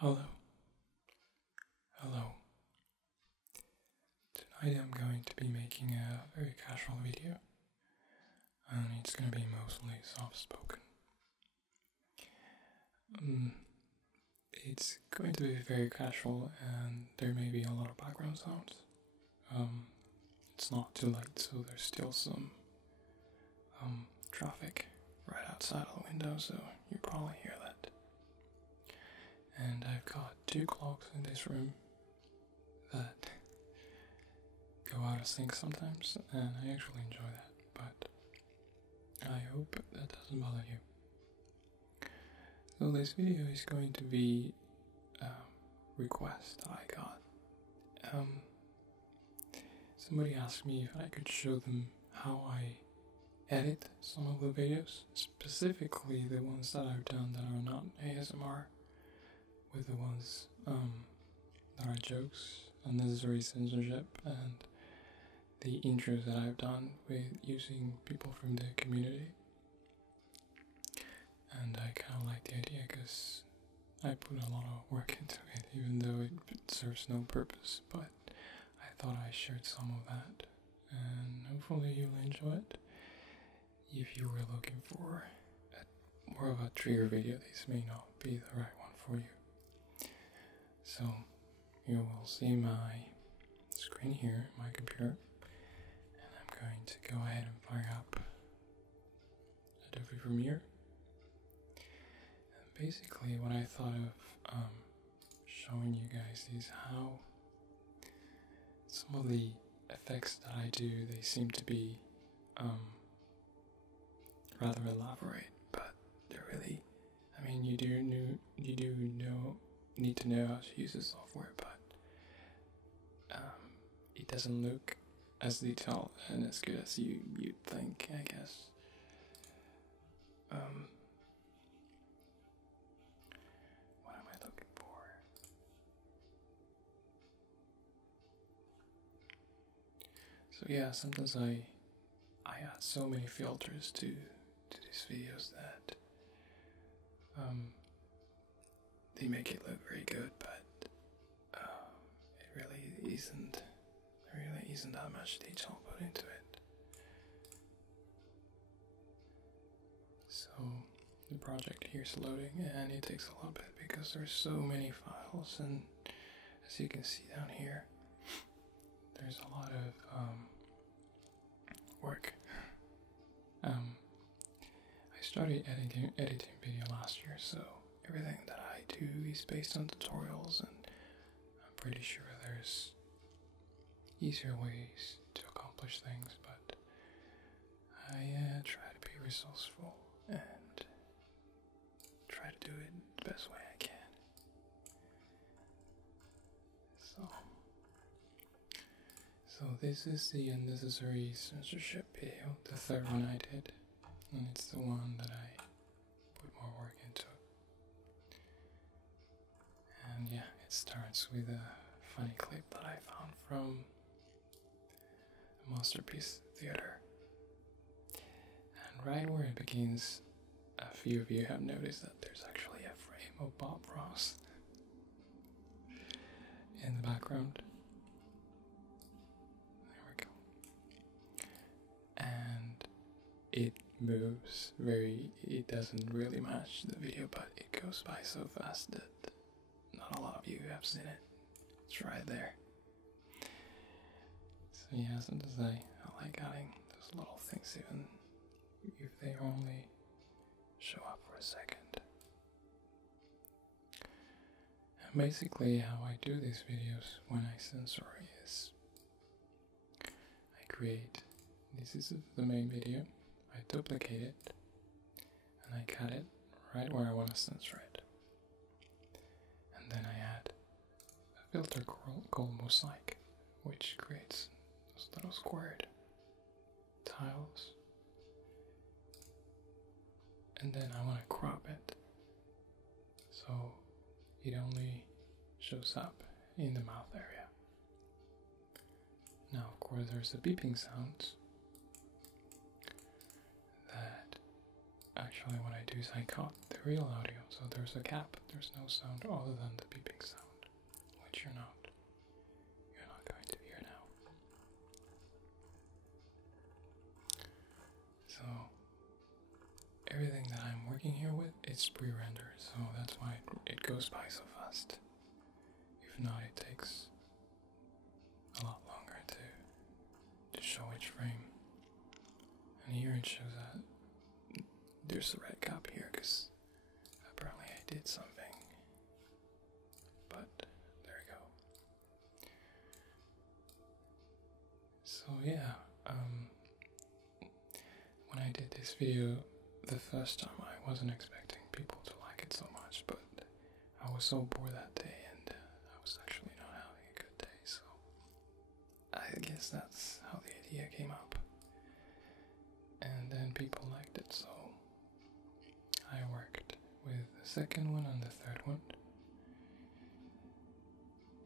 Hello. Hello. Tonight I'm going to be making a very casual video, and it's going to be mostly soft-spoken. It's going to be very casual, and there may be a lot of background sounds. It's not too late, so there's still some traffic right outside of the window, so you probably hear that. And I've got 2 clocks in this room that go out of sync sometimes, and I actually enjoy that, but I hope that doesn't bother you. So this video is going to be a request I got. Somebody asked me if I could show them how I edit some of the videos, specifically the ones that I've done that are not ASMR, with the ones that are jokes, unnecessary censorship, and the intros that I've done with using people from the community. And I kind of like the idea because I put a lot of work into it, even though it serves no purpose, but I thought I shared some of that, and hopefully you'll enjoy it. If you were looking for more of a trigger video, this may not be the right one for you. So you will see my screen here, my computer, and I'm going to go ahead and fire up Adobe Premiere. And basically what I thought of showing you guys is how some of the effects that I do, they seem to be rather elaborate, but they're really, I mean, you do need to know how to use the software, but it doesn't look as detailed and as good as you'd think, I guess. What am I looking for? So yeah, sometimes I add so many filters to these videos that they make it look very good, but it really isn't. There really isn't that much detail put into it. So the project here is loading, and it takes a little bit because there's so many files, and as you can see down here, there's a lot of work. I started editing video last year, so everything that I do is based on tutorials, and I'm pretty sure there's easier ways to accomplish things, but I try to be resourceful and try to do it the best way I can. So this is the unnecessary censorship video, the third one I did, and it's the one that I put more work into. And yeah, it starts with a funny clip that I found from a Masterpiece Theater. And right where it begins, a few of you have noticed that there's actually a frame of Bob Ross in the background. And it moves it doesn't really match the video, but it goes by so fast that not a lot of you have seen it. It's right there. So yeah, sometimes I like adding those little things, even if they only show up for a second. And basically how I do these videos when I censor is I create, this is the main video, I duplicate it, and I cut it right where I want to censor it. And then I add a filter called mosaic, which creates those little squared tiles. And then I want to crop it so it only shows up in the mouth area. Now, of course, there's the beeping sounds that I actually what I do is I cut the real audio, so there's a gap, there's no sound other than the beeping sound, which you're not going to hear now. So everything that I'm working here with, it's pre-rendered, so that's why it goes by so fast. If not, it takes a lot longer to show each frame. And here it shows that there's a red gap here because apparently I did something. But there we go. So yeah, when I did this video the first time, I wasn't expecting people to like it so much, but I was so bored that day and I was actually not having a good day, so I guess that's how the idea came up. And then people liked it, so I worked with the second one and the third one.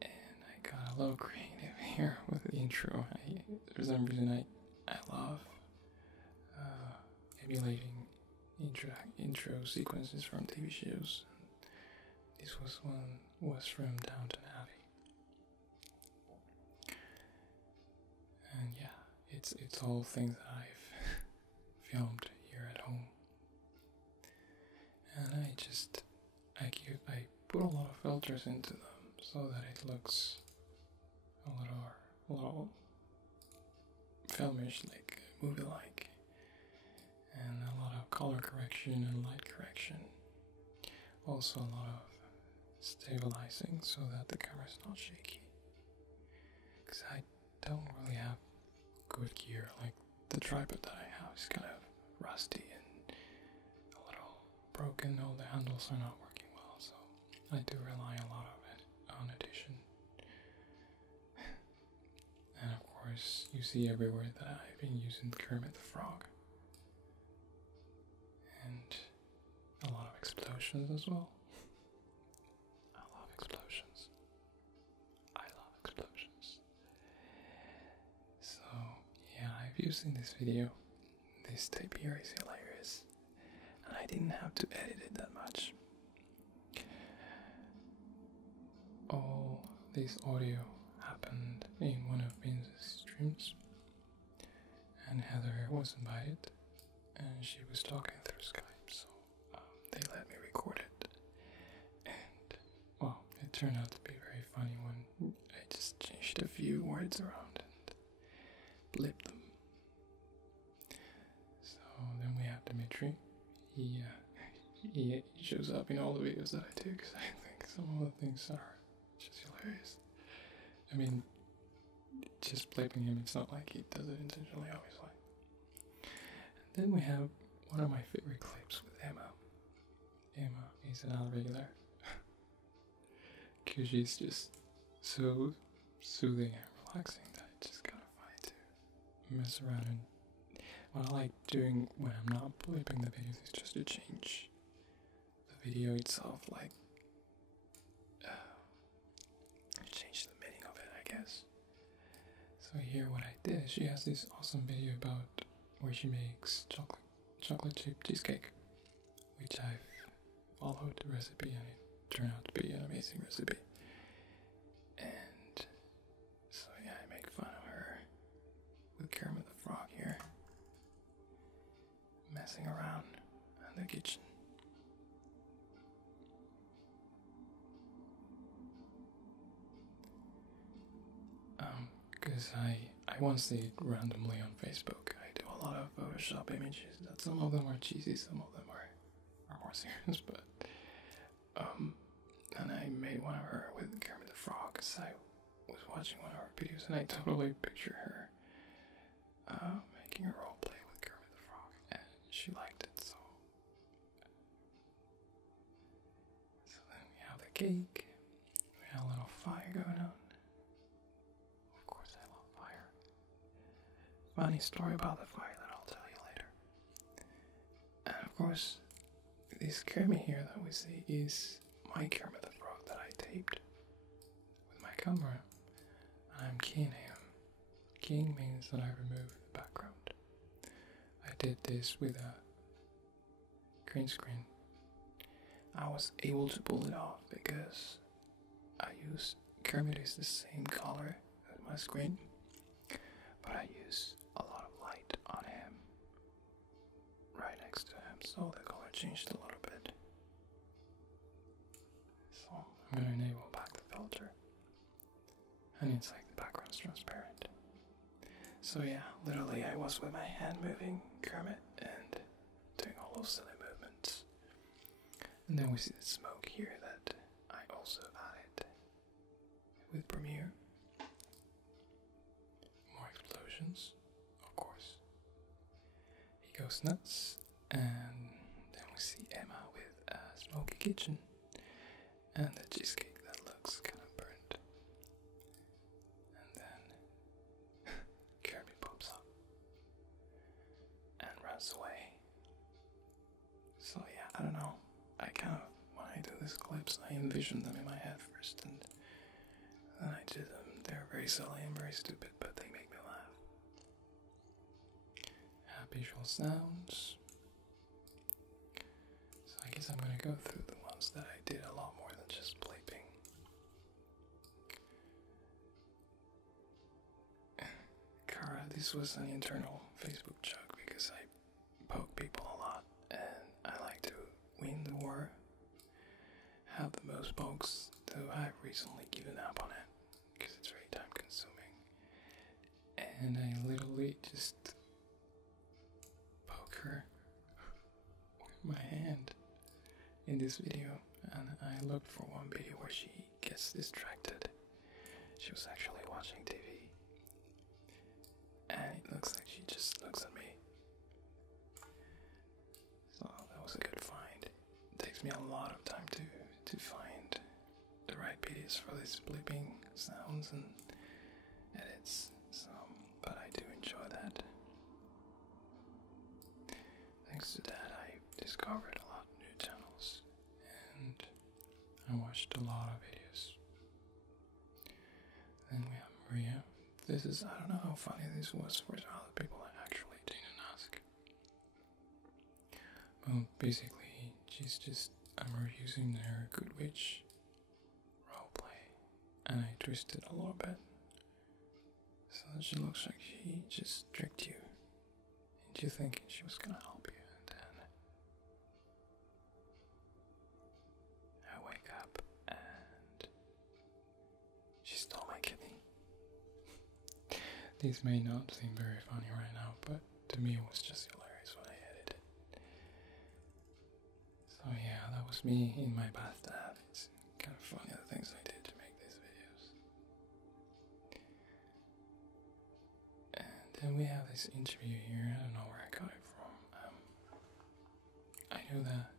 And I got a little creative here with the intro. For some reason I love emulating intro sequences from TV shows. This was from Downton Abbey. And yeah, it's all things that I've filmed here at home. And I put a lot of filters into them so that it looks a little filmish, like movie-like, and a lot of color correction and light correction. Also a lot of stabilizing so that the camera's not shaky. Because I don't really have good gear, like the tripod that I have is kind of rusty and a little broken. All the handles are not working well, so I do rely a lot of it on Edition. And of course, you see everywhere that I've been using Kermit the Frog. And a lot of explosions as well. I love explosions. So, yeah, if you've seen this video, this tape here is hilarious. And I didn't have to edit it that much. All this audio happened in one of Vince's streams. And Heather was invited. And she was talking through Skype, so they let me record it. And, well, it turned out to be very funny when I just changed a few words around and blipped them. So then we have Dimitri. He shows up in all the videos that I do because I think some of the things are just hilarious. I mean, just blipping him, it's not like he does it intentionally, obviously. Then we have one of my favorite clips with Emma. Emma is another regular. Because she's just so soothing and relaxing that it's just kind of funny to mess around. And what I like doing when I'm not blipping the videos is just to change the video itself, like change the meaning of it, I guess. So here what I did, she has this awesome video about where she makes chocolate chip cheesecake, which I've followed the recipe and it turned out to be an amazing recipe. And so yeah, I make fun of her with Kermit the Frog here, messing around in the kitchen. Because I once did randomly on Facebook. I do a lot of Photoshop images. That some of them are cheesy, some of them are more serious. But and I made one of her with Kermit the Frog. Because I was watching one of her videos and I totally picture her making a role play with Kermit the Frog, and she liked it. So then we have the cake. We have a little fire going on. Funny story about the fire that I'll tell you later. And of course, this Kermit here that we see is my Kermit the Frog that I taped with my camera. I'm keying him. Keying means that I remove the background. I did this with a green screen. I was able to pull it off because I use Kermit is the same color as my screen, but I use a lot of light on him, right next to him, so the color changed a little bit. So I'm gonna enable back the filter, and it's like the background's transparent. So yeah, literally I was with my hand moving Kermit and doing all those silly movements. And then we see the smoke here that I also added with Premiere. More explosions, of course. He goes nuts, and then we see Emma with a smoky kitchen and the cheesecake that looks kind of burnt. And then Kermit pops up and runs away. So yeah, I don't know. I kind of, when I do these clips, I envision them in my head first, and then I do them. They're very silly and very stupid, but they make me laugh. Visual sounds. So I guess I'm gonna go through the ones that I did a lot more than just bleeping. Kara, this was an internal Facebook joke because I poke people a lot, and I like to win the war, have the most pokes, though I've recently given up on it because it's very time consuming. And I literally just poke her with my hand in this video, and I looked for one video where she gets distracted. She was actually watching TV, and it looks like she just looks at me. So that was a good find. It takes me a lot of time to find the right videos for these bleeping sounds and edits, so, but I do enjoy that. Thanks to that, I discovered a lot of new channels, and I watched a lot of videos. Then we have Maria. This is, I don't know how funny this was for other people that actually didn't ask. Well, basically, she's just, I'm reusing her Good Witch roleplay, and I twisted a little bit, so that she looks like she just tricked you into thinking she was gonna help you, and then I wake up and she stole my kidney. These may not seem very funny right now, but to me it was just hilarious when I edited it. So yeah, that was me in my bathtub. It's kind of funny the things I did to make these videos. And then we have this interview here. I don't know where I got it from. I knew that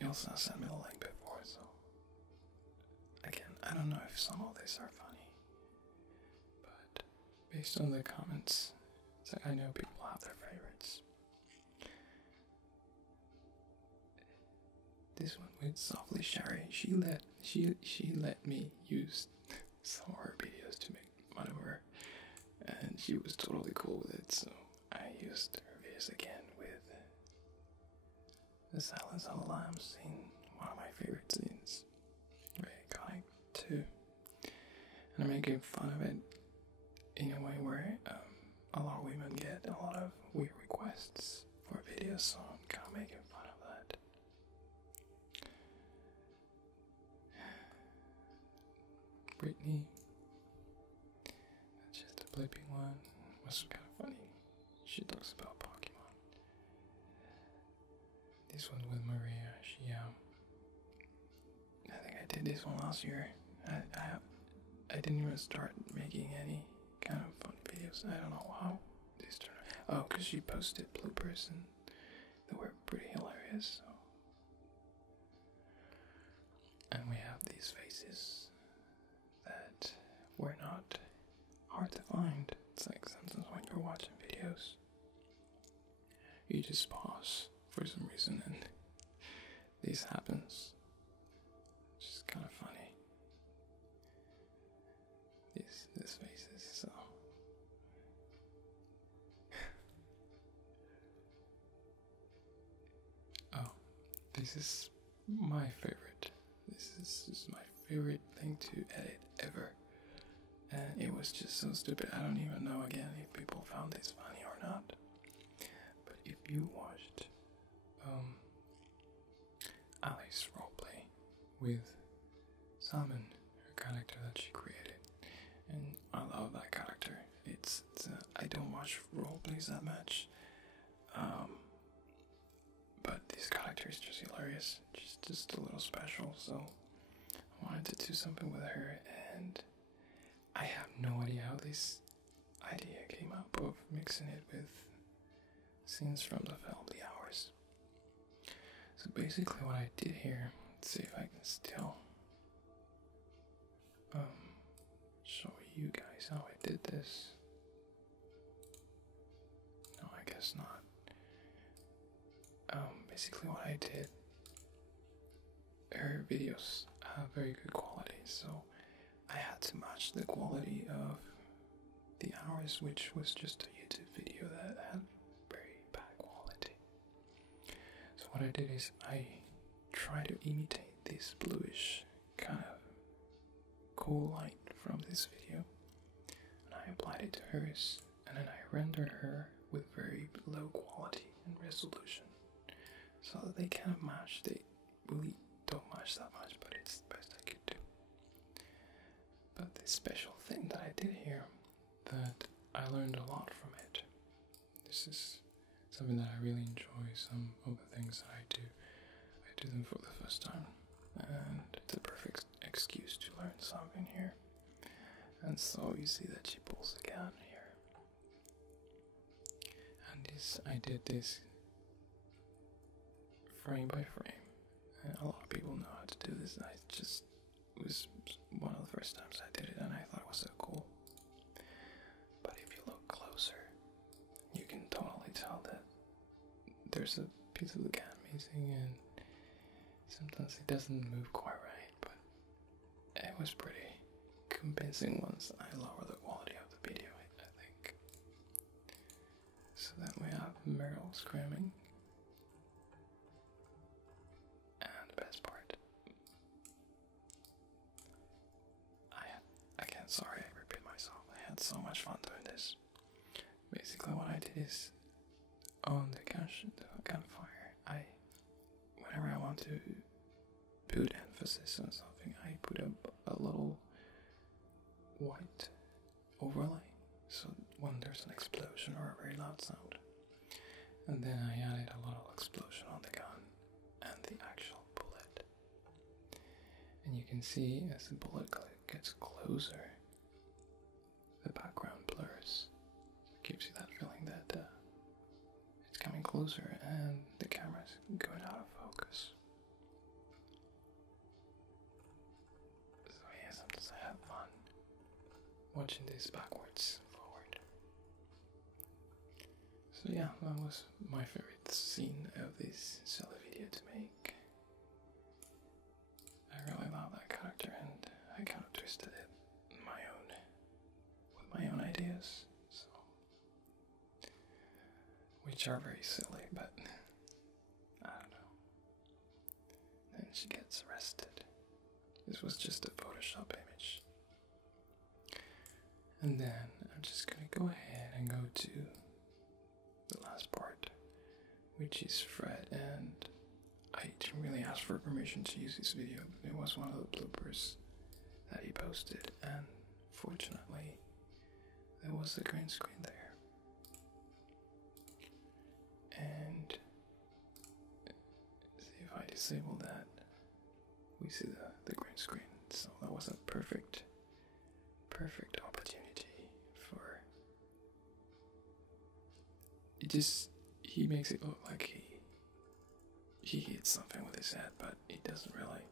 Ilsa sent me the link before, so again, I don't know if some of these are funny, but based on the comments, it's like I know people have their favorites. This one with Softly Sherry, she let me use some of her videos to make fun of her, and she was totally cool with it, so I used her videos again with the Silence of the Lambs scene, one of my favorite scenes. Very iconic too. And I'm making fun of it in a way where a lot of women get a lot of weird requests for videos, so I'm kind of making fun of that. Brittany, that's just a blipping one, was kind of funny. She talks about Pokemon. This one with Maria, she I think I did this one last year. I didn't even start making any kind of fun videos. I don't know how this turned out. Oh, because she posted bloopers and they were pretty hilarious. So. And we have these faces that were not hard to find. It's like sometimes when you're watching videos, you just pause for some reason and this happens. It's just kind of funny. These faces, so this is my favorite. This is my favorite thing to edit ever. And it was just so stupid. I don't even know again if people found this funny or not. But if you watched Alice roleplay with Salmon, her character that she created, and I love that character. I don't watch roleplays that much, but this character is just hilarious. She's just a little special, so I wanted to do something with her, and I have no idea how this idea came up of mixing it with scenes from the film The Hours. So basically what I did here, let's see if I can still show you guys how I did this. No, I guess not. Basically what I did, her videos have very good quality, so I had to match the quality of The Hours, which was just a YouTube video that had very bad quality. So what I did is I tried to imitate this bluish kind of cool light from this video, and I applied it to hers, and then I rendered her with very low quality and resolution so that they kind of match. They really don't match that much, but it's the best I could do. But the special thing that I did here, that I learned a lot from it. This is something that I really enjoy. Some of the things that I do them for the first time, and it's a perfect excuse to learn something here. And so you see that she pulls a gun here, and I did this frame by frame, and a lot of people know how to do this. It was one of the first times I did it, and I thought it was so cool. But if you look closer, you can totally tell that there's a piece of the gun missing, and sometimes it doesn't move quite right, but it was pretty convincing once I lower the quality of the video, I think. So then we have Meryl screaming. And the best part, sorry, I repeat myself. I had so much fun doing this. Basically what I did is, on the gunfire, whenever I want to put emphasis on something, I put a little white overlay, so when there's an explosion or a very loud sound. And then I added a little explosion on the gun and the actual bullet. And you can see as the bullet gets closer, the background blurs. It gives you that feeling that it's coming closer and the camera's going out of focus. So yeah, sometimes I have fun watching this backwards, forward. So yeah, that was my favorite scene of this silly video to make. I really love that character, and I kind of twisted it with my own ideas, so, which are very silly, but I don't know. Then she gets arrested. This was just a Photoshop image. And then I'm just gonna go ahead and go to the last part, which is Fred, and I didn't really ask for permission to use this video. It was one of the bloopers that he posted, and fortunately there was a green screen there. And see, if I disable that, we see the green screen. So that was a perfect opportunity for he makes it look like he hits something with his head, but he doesn't really.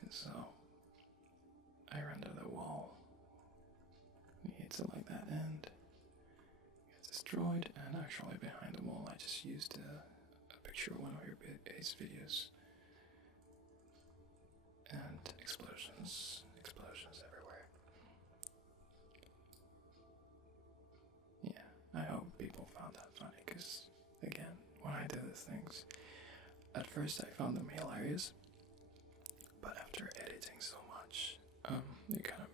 And so I render the wall, he hits it like that and gets destroyed. And actually behind the wall I just used a picture of one of his videos, and explosions everywhere. Yeah, I hope people found that funny, because again, when I do these things, At first I found them hilarious, but after editing so much, it kind of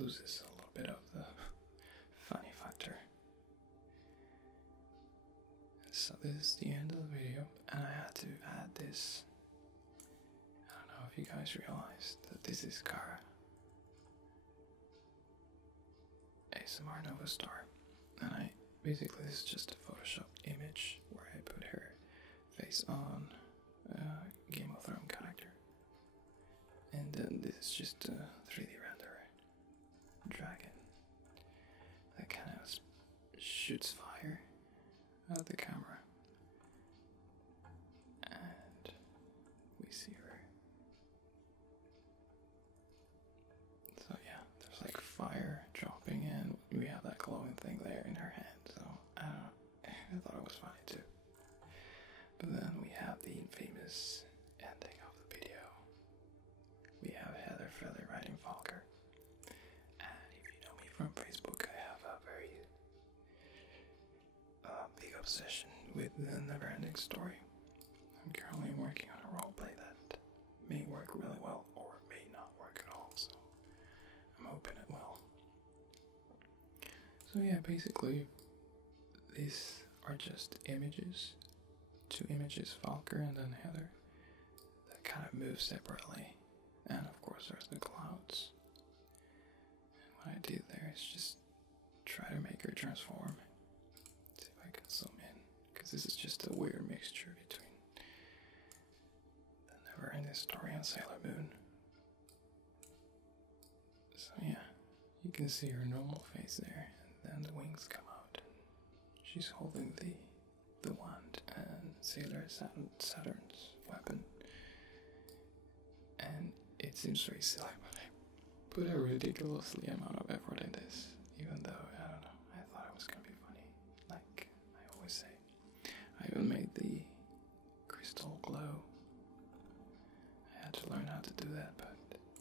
loses a little bit of the funny factor. So this is the end of the video, and I had to add this. I don't know if you guys realized that this is Kara, ASMR Nova Star, and basically this is just a photoshopped image where I put her face on a Game of Thrones character, and then this is just a 3D render dragon that kind of shoots fire at the camera, and we see her. So yeah, there's like fire dropping, and we have that glowing thing there in her hand. So I thought it was funny too. But then we have the infamous ending of the video. We have Heather Feather riding Falker, and if you know me from Facebook, I have a very big obsession with the never-ending story. I'm currently working on a roleplay that may work really well or may not work at all, so I'm hoping it will. So yeah, basically these are just images, 2 images, Falker and then Heather, that kind of move separately, and of course there's the clouds. And what I did there is just try to make her transform. See if I can zoom in, because this is just a weird mixture between the never-ending story and Sailor Moon. So yeah, you can see her normal face there, and then the wings come out, and she's holding the wand and Sailor Saturn's weapon. And it seems very silly, but I put a ridiculously amount of effort in this, even though, I don't know, I thought it was gonna be funny, like I always say. I even made the crystal glow. I had to learn how to do that, but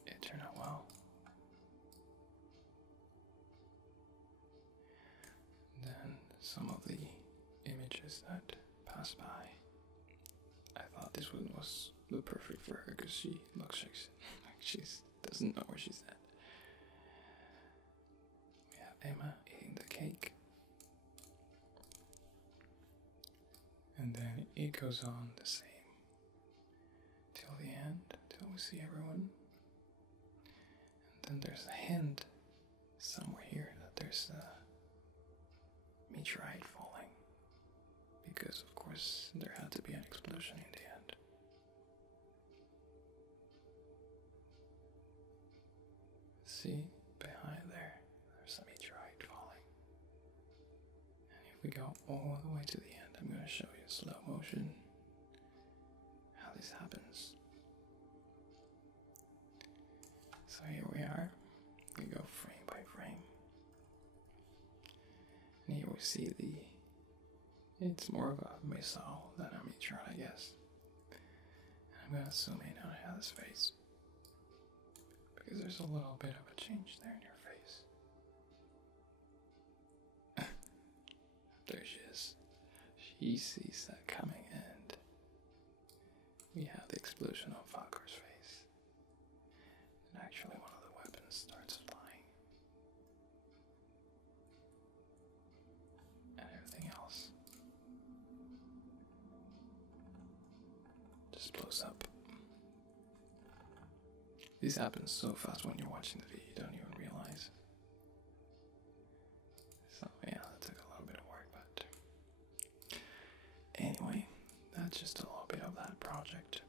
it turned out well. Then some of the images that pass by, I thought this one was the perfect for her, because she looks like she doesn't know where she's at. We have Emma eating the cake, and then it goes on the same till the end, till we see everyone. And then there's a hint somewhere here that there's a meteorite falling, because of course there had to be an explosion in the end. See, behind there's a meteorite falling. And if we go all the way to the end, I'm going to show you in slow motion how this happens. So here we are. We go frame by frame. And here we see it's more of a missile than a meteorite, I guess. And I'm going to zoom in on Heather's face, because there's a little bit of a change there in your face. There she is. She sees that coming, and we have the explosion on Falker's face. And actually one of the weapons starts flying. And everything else just blows up. This happens so fast when you're watching the video, you don't even realize. So yeah, that took a little bit of work, but anyway, that's just a little bit of that project.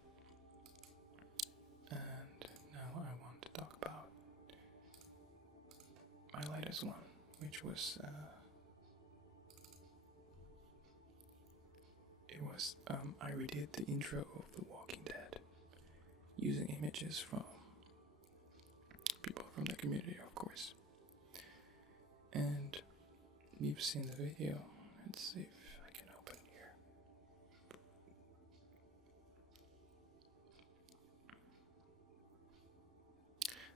And now I want to talk about my latest one, which was I redid the intro of The Walking Dead using images from people from the community, of course. And you've seen the video. Let's see if I can open here.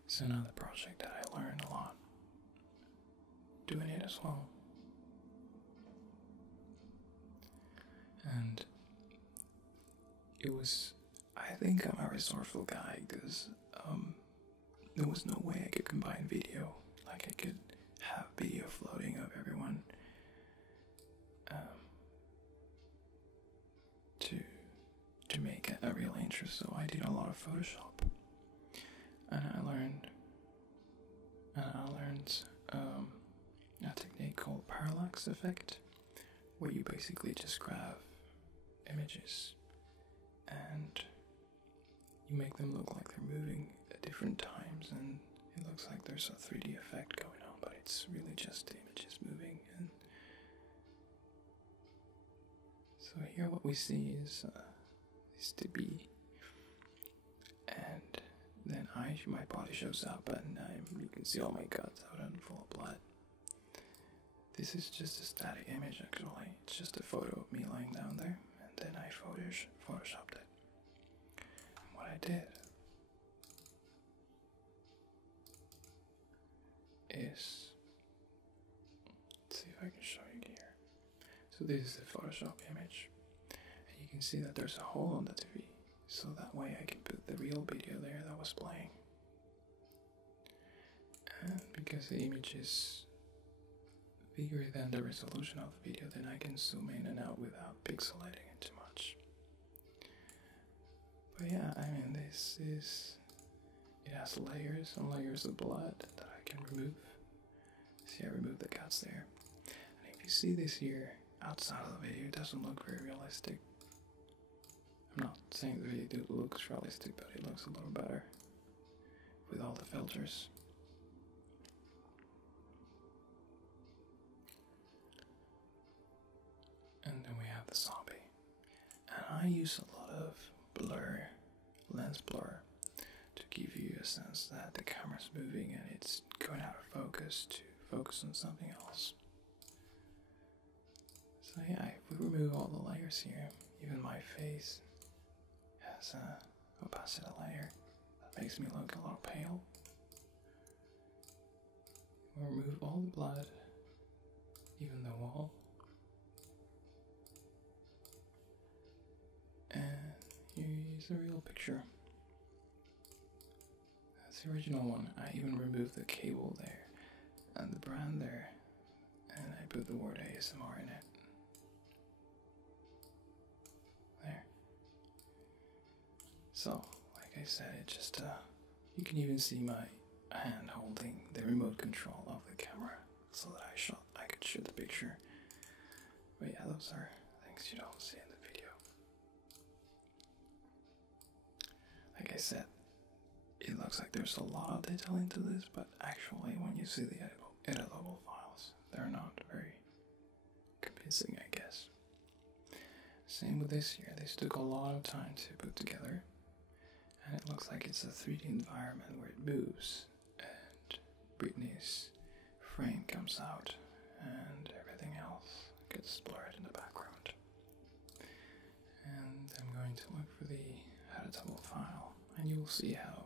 It's another project that I learned a lot doing it as well. And it it was. I think I'm a resourceful guy because there was no way I could combine video. Like I could have video floating of everyone to make a real interest. So I did a lot of Photoshop, and I learned a technique called parallax effect, where you basically just grab images and you make them look like they're moving at different times, and it looks like there's a 3D effect going on, but it's really just the images moving. And so here what we see is the bee, and then my body shows up, and you can see all my guts out and full of blood. This is just a static image actually, it's just a photo of me lying down there, and then I photoshopped it. And what I did is, let's see if I can show you here. So this is the Photoshop image, and you can see that there's a hole on the TV, so that way I can put the real video there that was playing. And because the image is bigger than the resolution of the video, then I can zoom in and out without pixelating it too much. But yeah, I mean, it has layers and layers of blood that I can remove. See, I removed the guts there. And if you see this here outside of the video, it doesn't look very realistic. I'm not saying the video looks realistic, but it looks a little better with all the filters. And then we have the zombie. And I use a lot of blur, lens blur, to give you a sense that the camera's moving and it's going out of focus to focus on something else. So yeah, if we remove all the layers here, even my face has a opacity layer that makes me look a little pale. We'll remove all the blood, even the wall. And here's the real picture. That's the original one. I even removed the cable there and the brand there, and I put the word ASMR in it. There. So, like I said, it just, you can even see my hand holding the remote control of the camera so that I could shoot the picture. But yeah, those are things you don't see in the video. Like I said, it looks like there's a lot of detail into this, but actually when you see the editable files, they're not very convincing, I guess. Same with this here, this took a lot of time to put together, and it looks like it's a 3D environment where it moves, and Britney's frame comes out, and everything else gets blurred in the background. And I'm going to look for the editable file, and you'll see how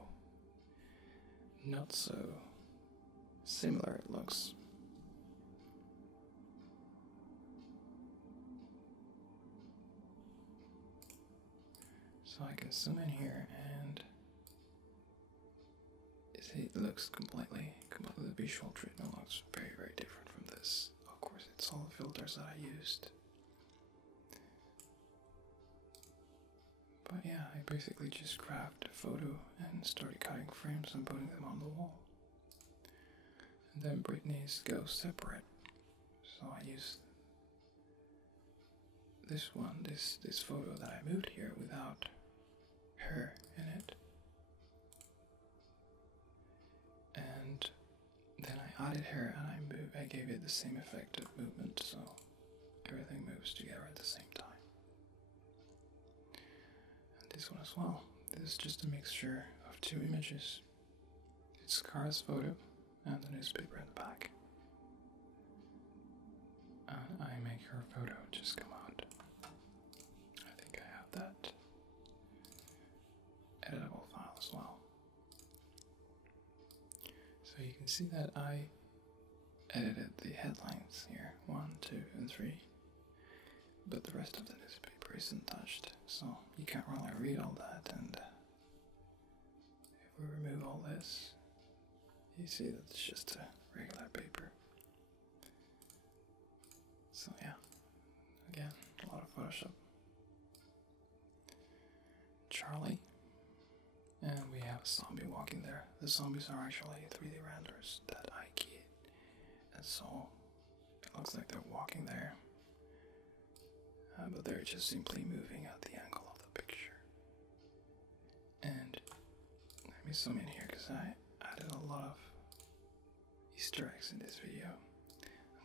not so similar it looks. So I can zoom in here and see it looks completely the visual treatment looks very, very different from this. Of course, it's all the filters that I used. But yeah, I basically just grabbed a photo and started cutting frames and putting them on the wall. And then Britney's go separate. So I used this one, this photo that I moved here without her in it. And then I added her and I gave it the same effect of movement, so everything moves together at the same time. This one as well. This is just a mixture of two images. It's Cara's photo and the newspaper in the back. And I make her photo just come out. I think I have that editable file as well. So you can see that I edited the headlines here, 1, 2, and 3. But the rest of the newspaper paper isn't touched, so you can't really read all that. And if we remove all this, you see that it's just a regular paper. So yeah, again, a lot of Photoshop. Charlie, and we have a zombie walking there. The zombies are actually 3D renders that I keyed, and so it looks like they're walking there, but they're just simply moving at the angle of the picture. And let me zoom in here because I added a lot of Easter eggs in this video.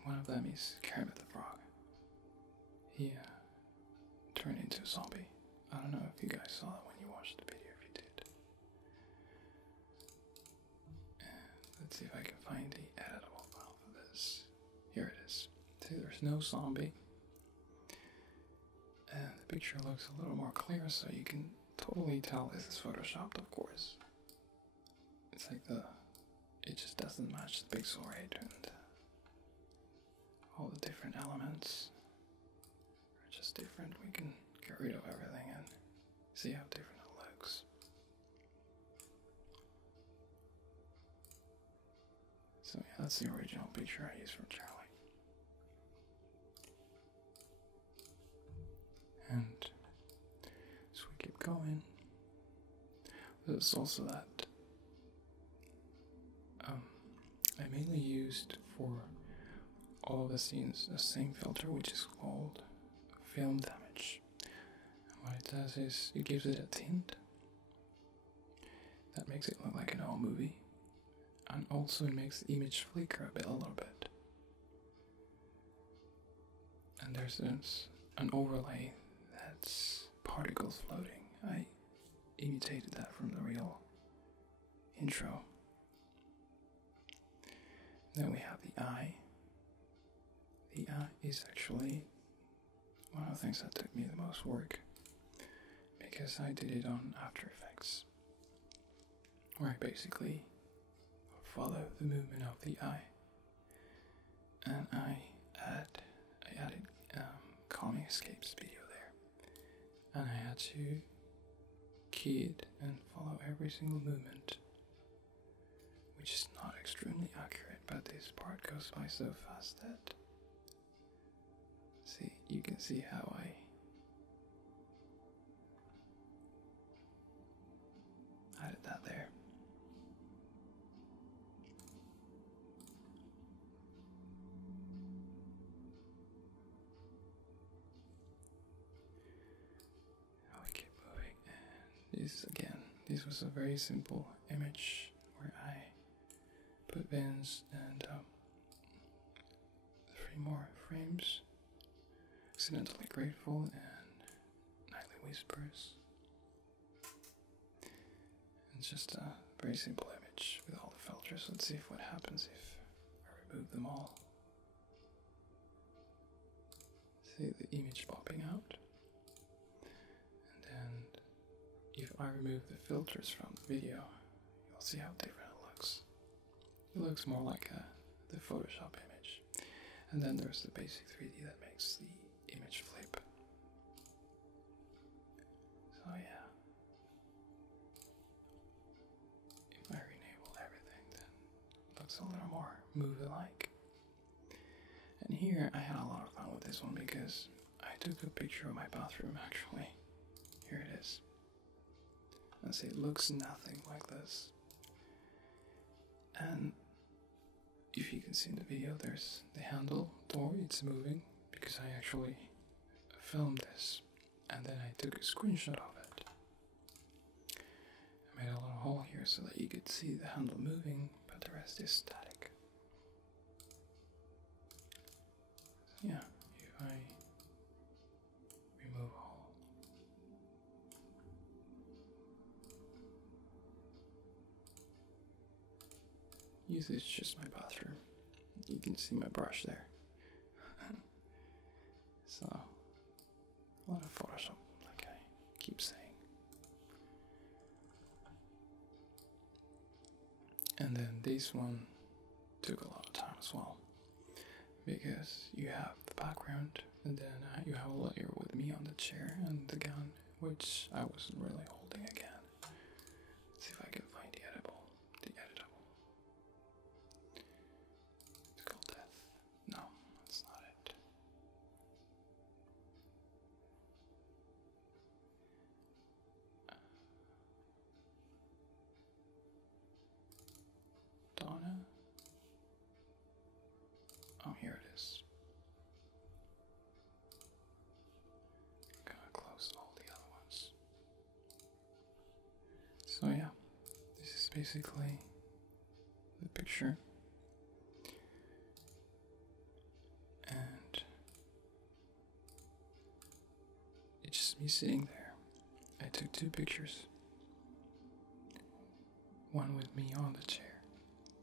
One of them is Kermit the Frog. He turned into a zombie. I don't know if you guys saw it when you watched the video. If you did, and let's see if I can find the editable file for this. Here it is. See, there's no zombie, and the picture looks a little more clear, so you can totally tell this is photoshopped. Of course, it's like it just doesn't match the pixel rate, and all the different elements are just different. We can get rid of everything and see how different it looks. So yeah, that's the original picture I used from Charlie. And as we keep going, there's also that I mainly used for all of the scenes the same filter, which is called film damage. And what it does is it gives it a tint that makes it look like an old movie, and also it makes the image flicker a little bit. And there's an overlay that's particles floating. I imitated that from the real intro. Then we have the eye. The eye is actually one of the things that took me the most work, because I did it on After Effects, where I basically follow the movement of the eye, and I added Calming Escapes video there, and I had to key it and follow every single movement, which is not extremely accurate, but this part goes by so fast that you can see how I added that there. Now we keep moving, and this was a very simple image where I put bins and 3 more frames. Accidentally Grateful and Nightly Whispers. It's just a very simple image with all the filters. Let's see what happens if I remove them all. See the image popping out. And then if I remove the filters from the video, you'll see how different it looks. It looks more like the Photoshop image. And then there's the basic 3D that makes the image flip. So yeah, if I renable everything, then it looks a little more movie-like. And here I had a lot of fun with this one because I took a picture of my bathroom actually. Here it is. And see, it looks nothing like this. And if you can see in the video, there's the handle door, it's moving because I actually filmed this and then I took a screenshot of it. I made a little hole here so that you could see the handle moving, but the rest is static. So yeah, if I remove all, this is just my bathroom. You can see my brush there. So, a lot of Photoshop, like I keep saying. And then this one took a lot of time as well, because you have the background, And then you have a layer with me on the chair and the gun, which I wasn't really holding again. Let's see if I can find the editable. It's called death. No, that's not it. Donna? Oh, here it is. Gotta close all the other ones. So yeah, this is basically the picture. And it's just me sitting there. I took 2 pictures. One with me on the chair,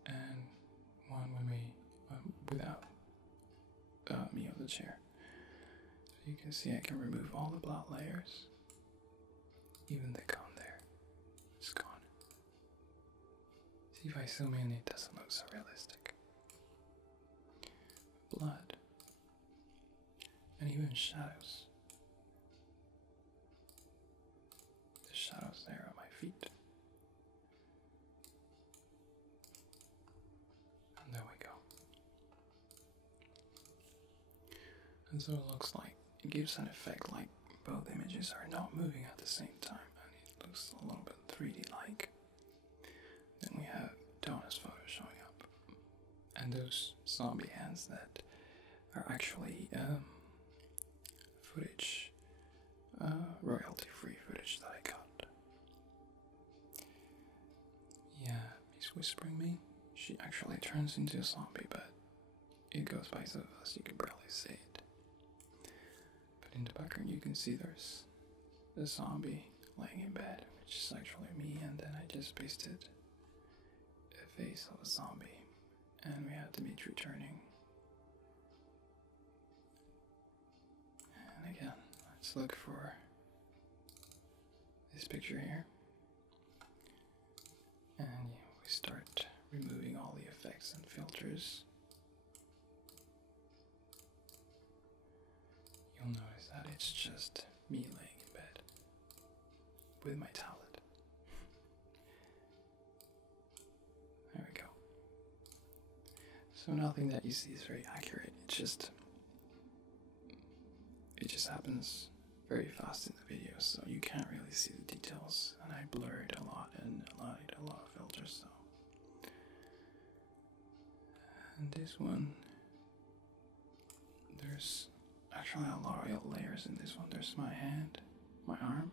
and one with me without me on the chair. So you can see I can remove all the blot layers. Even the gum there, it's gone. See, if I zoom in, it doesn't look so realistic. Blood, and even shadows. The shadows there on my feet. And there we go. And so it looks like, it gives an effect like both images are not moving at the same time, and it looks a little bit 3D like. Then we have Donna's photo showing up, and those zombie hands that are actually footage, royalty-free footage that I got. Yeah, he's whispering me. She actually turns into a zombie, but it goes by so fast you can barely see it. But in the background you can see there's a zombie laying in bed, which is actually me, and then I just pasted a face of a zombie, and we have Dimitri turning. And again, let's look for this picture here. And yeah, we start removing all the effects and filters. You'll notice that it's just me laying in bed with my tablet. There we go. So nothing that you see is very accurate. It just happens very fast in the video, so you can't really see the details. And I blurred a lot and applied a lot of filters. So, and this one, there's actually a lot of layers in this one. There's my hand, my arm,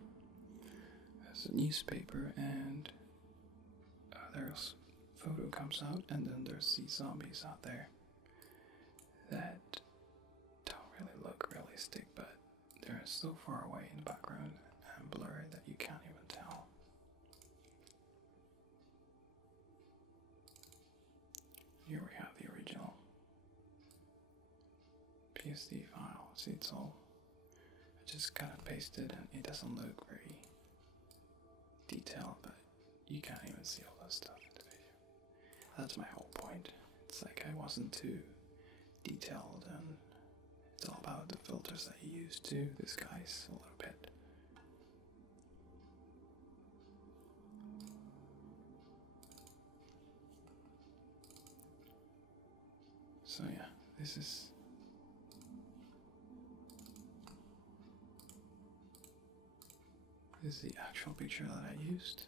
there's a newspaper, and there's photo comes out, and then there's these zombies out there that don't really look realistic, but they're so far away in the background and blurry that you can't even tell. Here we have the original PSD file. See, it's all, I just kind of pasted, and it doesn't look very detailed, but you can't even see all that stuff in the video. That's my whole point. It's like I wasn't too detailed, and it's all about the filters that you use to disguise a little bit. So yeah, this is the actual picture that I used.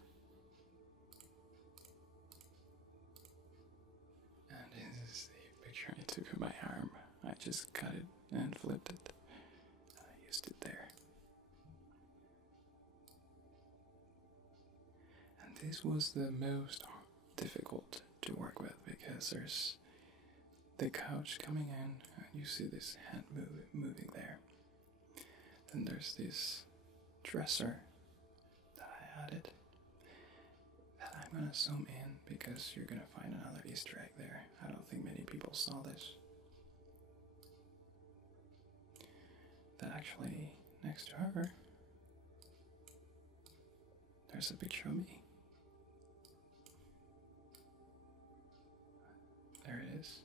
And this is the picture I took of my arm. I just cut it and flipped it. And I used it there. And this was the most difficult to work with, because there's the couch coming in, and you see this hand moving there. Then there's this dresser that I added that I'm gonna zoom in, because you're gonna find another Easter egg there. I don't think many people saw this. That actually, next to her, there's a picture of me. There it is.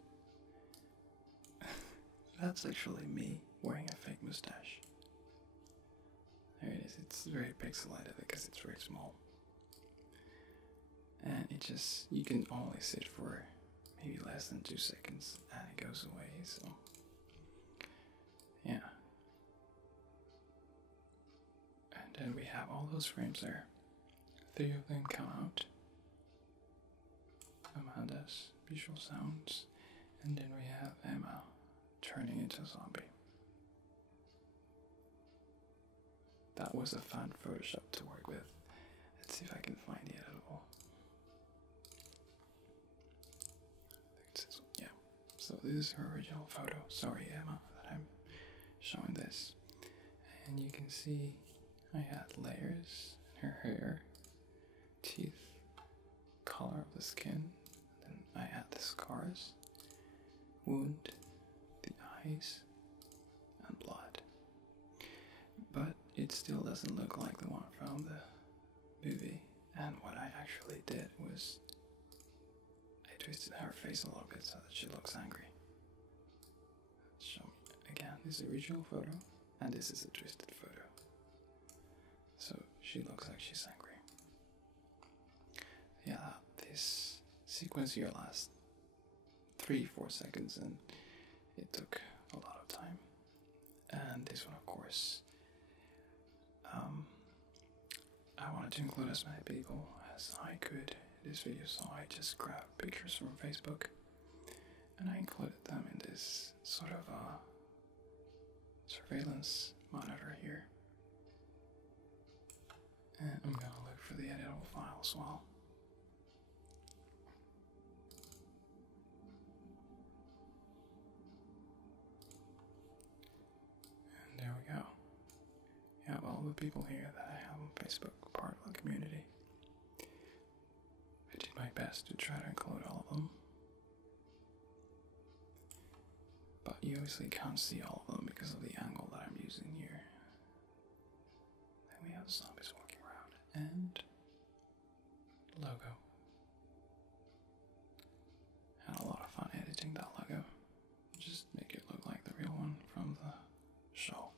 That's actually me wearing a fake mustache. There it is. It's very pixelated because it's very small. And it just, you can only sit for maybe less than 2 seconds and it goes away, so yeah. And then we have all those frames there. 3 of them come out. Amanda's visual sounds. And then we have Emma turning into a zombie. That was a fun Photoshop to work with. Let's see if I can find the editable. Yeah. So this is her original photo. Sorry, Emma, that I'm showing this. And you can see I had layers in her hair, teeth, color of the skin. Then I had the scars, wound, the eyes, and blood. But it still doesn't look like the one from the movie. And what I actually did was I twisted her face a little bit so that she looks angry. Show me again. This is the original photo, and this is a twisted photo. So she looks like she's angry. Yeah, this sequence here lasts 3-4 seconds, and it took a lot of time. And this one, of course, I wanted to include as many people as I could in this video, so I just grabbed pictures from Facebook and I included them in this sort of surveillance monitor here. And I'm gonna look for the editable file as well. And there we go. You have all the people here that I have on Facebook, part of the community. I did my best to try to include all of them. But you obviously can't see all of them because of the angle that I'm using here. Then we have zombies walking around. And logo. Had a lot of fun editing that logo. Just make it look like the real one from the show.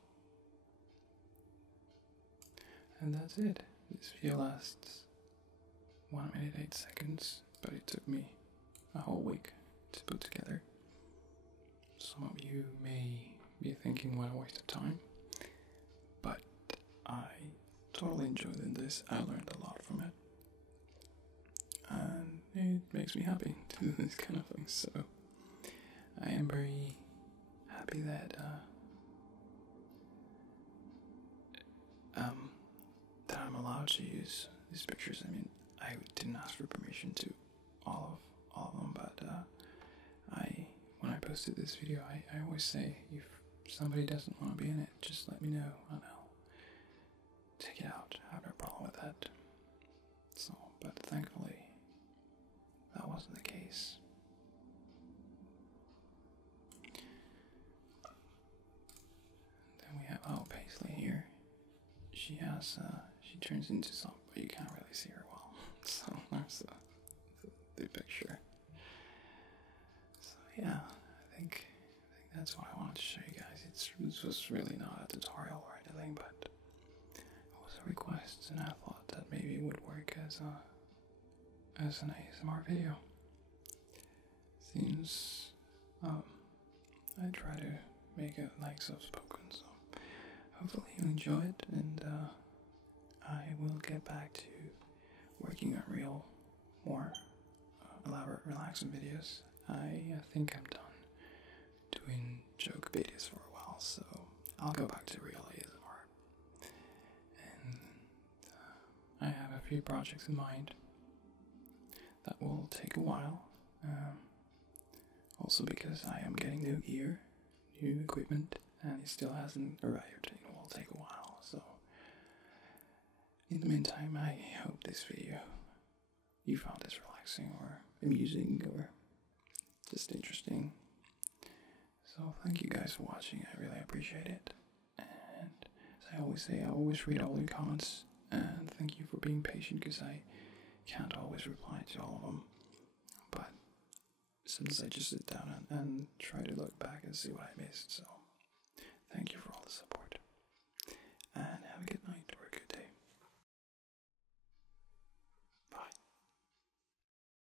And that's it. This video lasts 1 minute 8 seconds, but it took me a whole week to put together. Some of you may be thinking what a waste of time, but I totally enjoyed this. I learned a lot from it, and it makes me happy to do this kind of thing. So I am very happy that I'm allowed to use these pictures. I mean, I didn't ask for permission to all of them, but when I posted this video, I always say, if somebody doesn't want to be in it, just let me know and I'll take it out. I have no problem with that. So, but thankfully, that wasn't the case. Then we have Paisley here. She has, she turns into something, but you can't really see her well. So there's the picture. So yeah, I think that's what I wanted to show you guys. This was really not a tutorial or anything, but it was a request, and I thought that maybe it would work as an ASMR video. Since I try to make it like soft spoken, so hopefully you enjoy it, and I will get back to working on real, more elaborate, relaxing videos. I think I'm done doing joke videos for a while, so I'll go back to real ASMR. And I have a few projects in mind that will take a while. Also because I am getting new gear, new equipment, and it still hasn't arrived. It will take a while, so in the meantime, I hope this video, you found this relaxing or amusing or just interesting. So thank you guys for watching, I really appreciate it. And as I always say, I always read all your comments, and thank you for being patient because I can't always reply to all of them. But since I just did down and try to look back and see what I missed. So